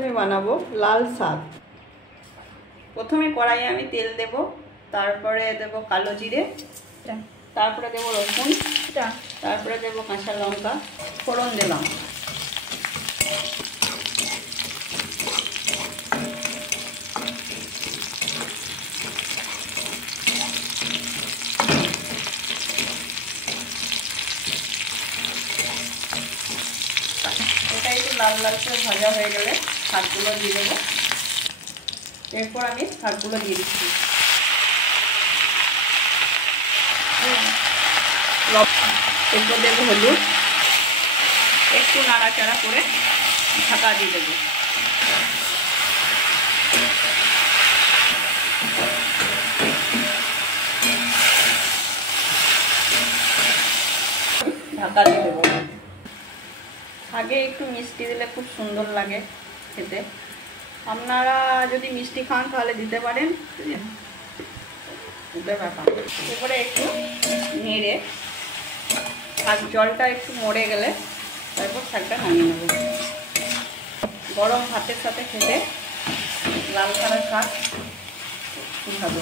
আমি বানাবো লাল শাক। প্রথমে কড়াইয়ে আমি তেল দেব, তারপরে দেব কালো জিরে, তারপরে দেব রসুন, তারপরে দেব কাঁচা লঙ্কা, ফোড়ন দিলাম। এটা একটু লাল লাল করে ভাজা হয়ে গেলে শাকগুলো দিয়ে দেবো। এরপর আমি শাকগুলো দিয়ে দিচ্ছি। এরপর দেবো হলুদ, একটু নাড়াচাড়া করে ঢাকা দিয়ে দেবো। ঢাকা দিয়ে দেবো। আগে একটু মিষ্টি দিলে খুব সুন্দর লাগে খেতে। আপনারা যদি মিষ্টি খান তাহলে দিতে পারেন। এরপরে একটু নেড়ে শাক জলটা একটু মরে গেলে তারপর শাকটা নামিয়ে নেব। গরম ভাতের সাথে খেতে লাল কালার শাক ভালো।